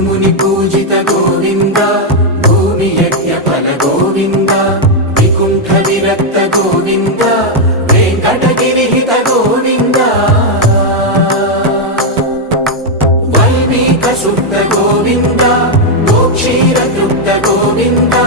భృగుముని పూజిత గోవింద భూమి యజ్ఞ ఫల గోవింద వికుంఠ విరక్త గోవింద వెంకటగిరిహిత గోవింద వల్మీక శుద్ధ గోవింద గోక్షీర తృప్త గోవింద